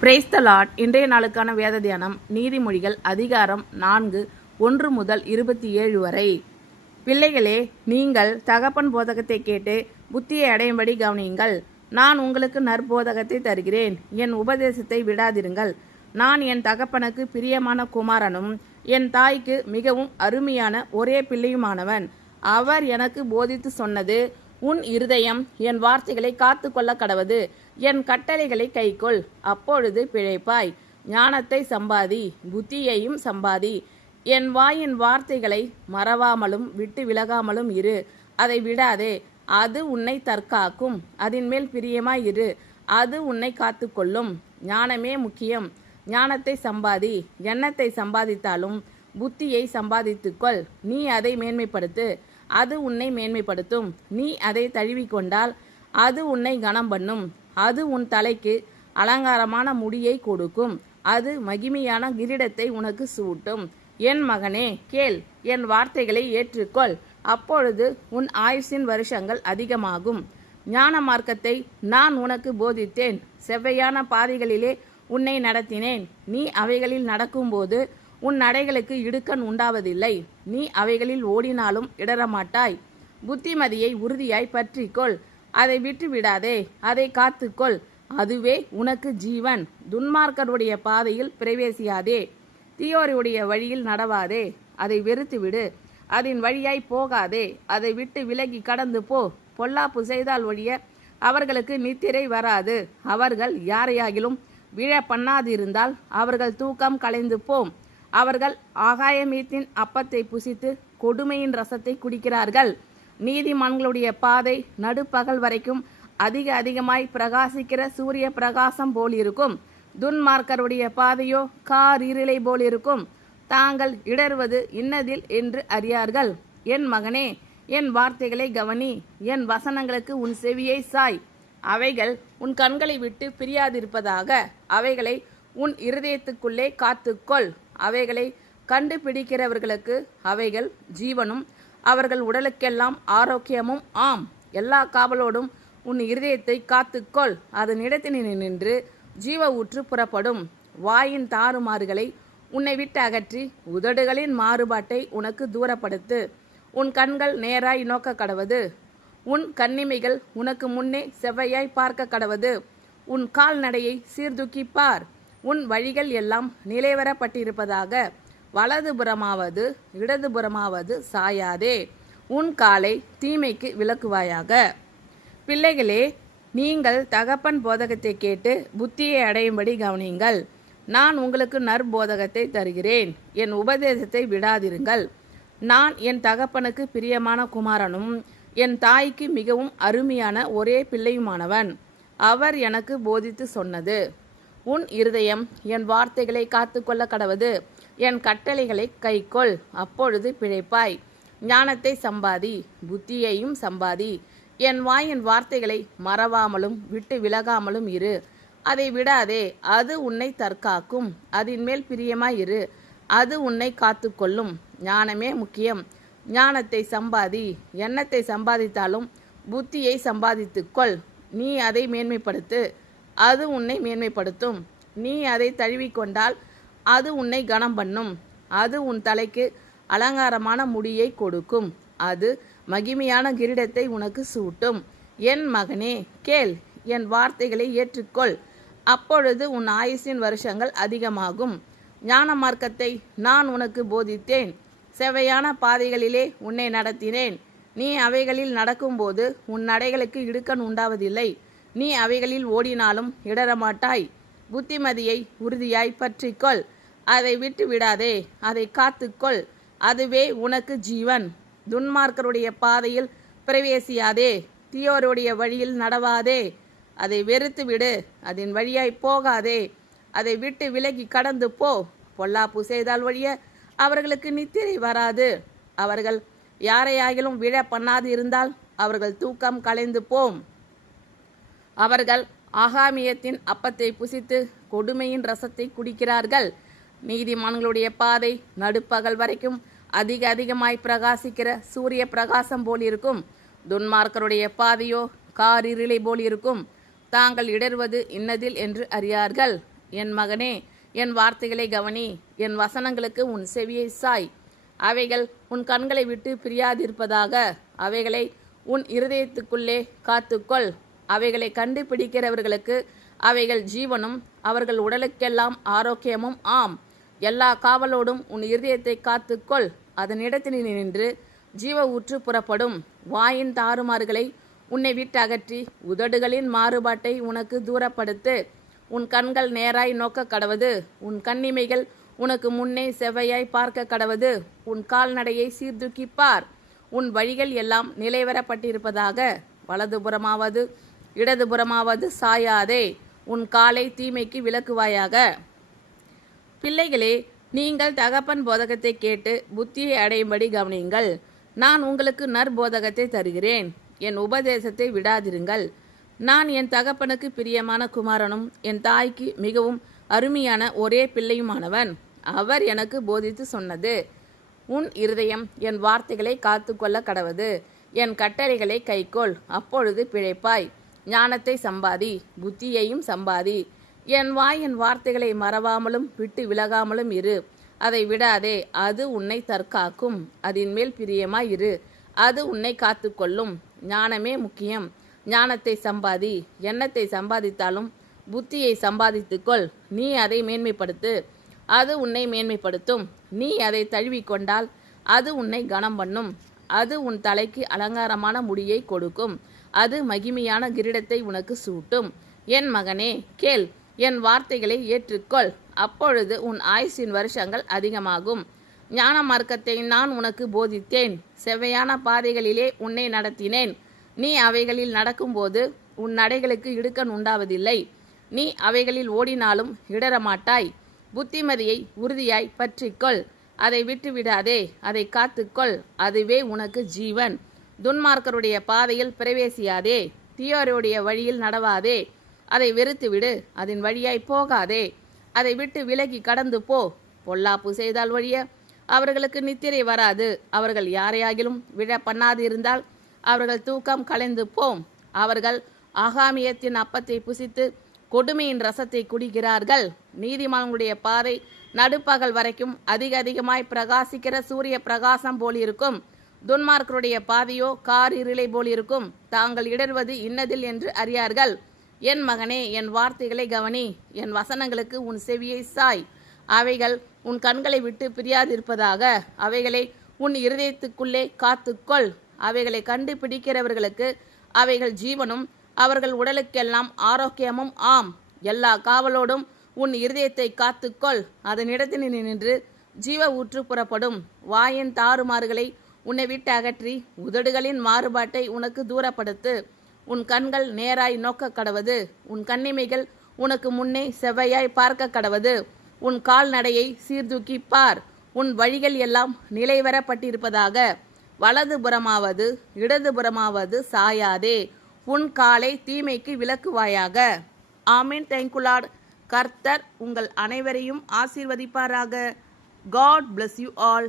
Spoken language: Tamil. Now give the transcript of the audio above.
Praise the Lord. இன்றைய நாளுக்கான வேத தியானம் நீதிமொழிகள் அதிகாரம் 4 1 முதல் 27 வரை. பிள்ளைகளே, நீங்கள் தகப்பன் போதகத்தை கேட்டு புத்தியை அடையும்படி கவனியுங்கள். நான் உங்களுக்கு நற்போதகத்தை தருகிறேன், என் உபதேசத்தை விடாதிருங்கள். நான் என் தகப்பனுக்கு பிரியமான குமாரனும் என் தாய்க்கு மிகவும் அருமையான ஒரே பிள்ளையுமானவன். அவர் எனக்கு போதித்து சொன்னது, உன் இருதயம் என் வார்த்தைகளை காத்து கொள்ள கடவது, என் கட்டளைகளை கைக்கொள், அப்பொழுது பிழைப்பாய். ஞானத்தை சம்பாதி, புத்தியையும் சம்பாதி. என் வாயின் வார்த்தைகளை மறவாமலும் விட்டு விலகாமலும் இரு. அதை விடாதே, அது உன்னை தற்காக்கும். அதன் மேல் பிரியமாய் இரு, அது உன்னை காத்துக்கொள்ளும். ஞானமே முக்கியம். ஞானத்தை சம்பாதி. எண்ணத்தை சம்பாதித்தாலும் புத்தியை சம்பாதித்துக்கொள். நீ அதை மேன்மைப்படுத்து, அது உன்னை மேன்மைப்படுத்தும். நீ அதை தழுவிக்கொண்டால் அது உன்னை கனம் பண்ணும். அது உன் தலைக்கு அலங்காரமான முடியை கொடுக்கும். அது மகிமையான கிரீடத்தை உனக்கு சூட்டும். என் மகனே, கேள், என் வார்த்தைகளை ஏற்றுக்கொள், அப்பொழுது உன் ஆயுசின் வருஷங்கள் அதிகமாகும். ஞான மார்க்கத்தை நான் உனக்கு போதித்தேன், செவ்வையான பாதைகளிலே உன்னை நடத்தினேன். நீ அவைகளில் நடக்கும்போது உன் நடைகளுக்கு இடுக்கண் உண்டாவதில்லை. நீ அவைகளில் ஓடினாலும் இடரமாட்டாய். புத்திமதியை உறுதியாய் பற்றிக்கொள், அதை விட்டு விடாதே, அதை காத்துக்கொள். அதுவே உனக்கு ஜீவன். துன்மார்க்கருடைய பாதையில் பிரவேசியாதே, தீயோருடைய வழியில் நடவாதே. அதை வெறுத்துவிடு, அதன் வழியாய் போகாதே. அதை விட்டு விலகி கடந்து போ. பொல்லாப்பு செய்தால் ஒழிய அவர்களுக்கு நித்திரை வராது. அவர்கள் யாரையாகிலும் விழ பண்ணாதிருந்தால் அவர்கள் தூக்கம் கலைந்து போம். அவர்கள் ஆகாயமீத்தின் அப்பத்தை புசித்து கொடுமையின் ரசத்தை குடிக்கிறார்கள். நீதிமான்களுடைய பாதை நடுப்பகல் வரைக்கும் அதிகமாய் பிரகாசிக்கிற சூரிய பிரகாசம் போலிருக்கும். துன்மார்க்கருடைய பாதையோ காரிருளை போலிருக்கும். தாங்கள் இடறுவது இன்னதில் என்று அறியார்கள். என் மகனே, என் வார்த்தைகளை கவனி, என் வசனங்களுக்கு உன் செவியை சாய். அவைகள் உன் கண்களை விட்டு பிரியாதிருப்பதாக. அவைகளை உன் இருதயத்துக்குள்ளே காத்துக்கொள். அவைகளை கண்டுபிடிக்கிறவர்களுக்கு அவைகள் ஜீவனும் அவர்கள் உடலுக்கெல்லாம் ஆரோக்கியமும் ஆம். எல்லா காவலோடும் உன் இருதயத்தை காத்துக்கொள், அதன் இடத்தில் நின்று ஜீவ ஊற்று புறப்படும். வாயின் தாறுமாறுகளை உன்னை விட்டு அகற்றி உதடுகளின் மாறுபாட்டை உனக்கு தூரப்படுத்து. உன் கண்கள் நேராய் நோக்க கடவது, உன் கண்ணிமைகள் உனக்கு முன்னே செவ்வையாய் பார்க்க கடவது. உன் கால்நடையை சீர்தூக்கிப்பார். உன் வழிகள் எல்லாம் நிலைவரப்பட்டிருப்பதாக. வலதுபுறமாவது இடதுபுறமாவது சாயாதே. உன் காலை தீமைக்கு விலக்குவாயாக. பிள்ளைகளே, நீங்கள் தகப்பன் போதகத்தை கேட்டு புத்தியை அடையும்படி கவனியுங்கள். நான் உங்களுக்கு நற்போதகத்தை தருகிறேன், என் உபதேசத்தை விடாதிருங்கள். நான் என் தகப்பனுக்கு பிரியமான குமாரனும் என் தாய்க்கு மிகவும் அருமையான ஒரே பிள்ளையுமானவன். அவர் எனக்கு போதித்து சொன்னது, உன் இருதயம் என் வார்த்தைகளை காத்து கொள்ள கடவது, என் கட்டளைகளை கைக்கொள், அப்பொழுது பிழைப்பாய். ஞானத்தை சம்பாதி, புத்தியையும் சம்பாதி. என் வாயின் வார்த்தைகளை மறவாமலும் விட்டு விலகாமலும் இரு. அதை விடாதே, அது உன்னை தற்காக்கும். அதன் மேல் பிரியமாய் இரு, அது உன்னை காத்துக்கொள்ளும். ஞானமே முக்கியம். ஞானத்தை சம்பாதி. எண்ணத்தை சம்பாதித்தாலும் புத்தியை சம்பாதித்துக்கொள். நீ அதை மேன்மைப்படுத்து, அது உன்னை மேன்மைப்படுத்தும். நீ அதை தழுவிக்கொண்டால் அது உன்னை கனம் பண்ணும். அது உன் தலைக்கு அலங்காரமான முடியை கொடுக்கும். அது மகிமையான கிரீடத்தை உனக்கு சூட்டும். என் மகனே, கேள், என் வார்த்தைகளை ஏற்றுக்கொள், அப்பொழுது உன் ஆயுசின் வருஷங்கள் அதிகமாகும். ஞான மார்க்கத்தை நான் உனக்கு போதித்தேன், செவ்வையான பாதைகளிலே உன்னை நடத்தினேன். நீ அவைகளில் நடக்கும்போது உன் நடைகளுக்கு இடுக்கண் உண்டாவதில்லை. நீ அவைகளில் ஓடினாலும் இடரமாட்டாய். புத்திமதியை உறுதியாய் பற்றிக்கொள், அதை விட்டு விடாதே, அதை காத்துக்கொள். அதுவே உனக்கு ஜீவன். துன்மார்க்கருடைய பாதையில் பிரவேசியாதே, தீயோருடைய வழியில் நடவாதே. அதை வெறுத்து விடு, அதன் வழியாய் போகாதே. அதை விட்டு விலகி கடந்து போ. பொல்லாப்பு செய்தால் ஒழிய அவர்களுக்கு நித்திரை வராது. அவர்கள் யாரையாகிலும் விழ பண்ணாது இருந்தால் அவர்கள் தூக்கம் கலைந்து போம். அவர்கள் ஆகாமியத்தின் அப்பத்தை புசித்து கொடுமையின் ரசத்தை குடிக்கிறார்கள். நீதிமான்களுடைய பாதை நடுப்பகல் வரைக்கும் அதிகமாய் பிரகாசிக்கிற சூரிய பிரகாசம் போலிருக்கும். துன்மார்க்கருடைய பாதையோ காரிருளை போலிருக்கும். தாங்கள் இடறுவது இன்னதில் என்று அறியார்கள். என் மகனே, என் வார்த்தைகளை கவனி, என் வசனங்களுக்கு உன் செவியை சாய். அவைகள் உன் கண்களை விட்டு பிரியாதிருப்பதாக. அவைகளை உன் இருதயத்துக்குள்ளே காத்துக்கொள். அவைகளை கண்டுபிடிக்கிறவர்களுக்கு அவைகள் ஜீவனும் அவர்கள் உடலுக்கெல்லாம் ஆரோக்கியமும் ஆம். எல்லா காவலோடும் உன் இருதயத்தை காத்துக்கொள். அதனிடத்தில் நின்று ஜீவ ஊற்று புறப்படும். வாயின் தாறுமாறுகளை உன்னை விட்டு அகற்றி உதடுகளின் மாறுபாட்டை உனக்கு தூரப்படுத்து. உன் கண்கள் நேராய் நோக்க கடவது. உன் கண்ணிமைகள் உனக்கு முன்னே செவ்வையாய் பார்க்க கடவது. உன் கால்நடையை சீர்தூக்கிப்பார். உன் வழிகள் எல்லாம் நிலைவரப்பட்டிருப்பதாக. வலதுபுறமாவது இடதுபுறமாவது சாயாதே. உன் காலை தீமைக்கு விலக்குவாயாக. பிள்ளைகளே, நீங்கள் தகப்பன் போதகத்தை கேட்டு புத்தியை அடையும்படி கவனியுங்கள். நான் உங்களுக்கு நற்போதகத்தை தருகிறேன். என் உபதேசத்தை விடாதிருங்கள். நான் என் தகப்பனுக்கு பிரியமான குமாரனும் என் தாய்க்கு மிகவும் அருமையான ஒரே பிள்ளையுமானவன். அவர் எனக்கு போதித்து சொன்னது, உன் இருதயம் என் வார்த்தைகளை காத்து கொள்ள கடவது. என் கட்டளைகளை கைக்கொள், அப்பொழுது பிழைப்பாய். ஞானத்தை சம்பாதி, புத்தியையும் சம்பாதி. என் வாய் என் வார்த்தைகளை மறவாமலும் விட்டு விலகாமலும் இரு. அதை விடாதே, அது உன்னை தற்காக்கும். அதன் மேல் பிரியமாய் இரு, அது உன்னை காத்துக்கொள்ளும். ஞானமே முக்கியம். ஞானத்தை சம்பாதி. எண்ணத்தை சம்பாதித்தாலும் புத்தியை சம்பாதித்துக்கொள். நீ அதை மேன்மைப்படுத்து, அது உன்னை மேன்மைப்படுத்தும். நீ அதை தழுவிக்கொண்டால் அது உன்னை கனம் பண்ணும். அது உன் தலைக்கு அலங்காரமான முடியை கொடுக்கும். அது மகிமையான கிரீடத்தை உனக்கு சூட்டும். என் மகனே, கேள், என் வார்த்தைகளை ஏற்றுக்கொள். அப்பொழுது உன் ஆயுசின் வருஷங்கள் அதிகமாகும். ஞான மார்க்கத்தை நான் உனக்கு போதித்தேன். செவ்வையான பாதைகளிலே உன்னை நடத்தினேன். நீ அவைகளில் நடக்கும்போது உன் நடைகளுக்கு இடுக்கண் உண்டாவதில்லை. நீ அவைகளில் ஓடினாலும் இடரமாட்டாய். புத்திமதியை உறுதியாய் பற்றிக்கொள். அதை விட்டுவிடாதே, அதை காத்துக்கொள். அதுவே உனக்கு ஜீவன். துன்மார்க்கருடைய பாதையில் பிரவேசியாதே. தீயோருடைய வழியில் நடவாதே. அதை வெறுத்துவிடு, அதன் வழியாய் போகாதே. அதை விட்டு விலகி கடந்து போ. பொல்லாப்பு செய்தால் ஒழிய அவர்களுக்கு நித்திரை வராது. அவர்கள் யாரையாகிலும் விழ பண்ணாதிருந்தால் அவர்கள் தூக்கம் கலைந்து போம். அவர்கள் ஆகாமியத்தின் அப்பத்தை புசித்து கொடுமையின் ரசத்தை குடிக்கிறார்கள். நீதிமான்களுடைய பாதை நடுப்பகல் வரைக்கும் அதிகமாய் பிரகாசிக்கிற சூரிய பிரகாசம் போலிருக்கும். துன்மார்க்கருடைய பாதையோ காரிருளை போலிருக்கும். தாங்கள் இடர்வது இன்னதில் என்று அறியார்கள். என் மகனே, என் வார்த்தைகளை கவனி. என் வசனங்களுக்கு உன் செவியை சாய். அவைகள் உன் கண்களை விட்டு பிரியாதிருப்பதாக. அவைகளை உன் இருதயத்துக்குள்ளே காத்துக்கொள். அவைகளை கண்டுபிடிக்கிறவர்களுக்கு அவைகள் ஜீவனும் அவர்கள் உடலுக்கெல்லாம் ஆரோக்கியமும் ஆம். எல்லா காவலோடும் உன் இருதயத்தை காத்துக்கொள். அதனிடத்தில் நின்று ஜீவ ஊற்று புறப்படும். வாயின் தாறுமாறுகளை உன்னை விட்டு அகற்றி உதடுகளின் மாறுபாட்டை உனக்கு தூரப்படுத்து. உன் கண்கள் நேராய் நோக்க கடவது. உன் கண்ணிமைகள் உனக்கு முன்னே செவ்வையாய் பார்க்க கடவது. உன் கால்நடையை சீர்தூக்கி பார். உன் வழிகள் எல்லாம் நிலைவரப்பட்டிருப்பதாக. வலதுபுறமாவது இடதுபுறமாவது சாயாதே. உன் காலை தீமைக்கு விலக்குவாயாக. ஆமீன். Thank you Lord. கர்த்தர் உங்கள் அனைவரையும் ஆசீர்வதிப்பாராக. God bless you all.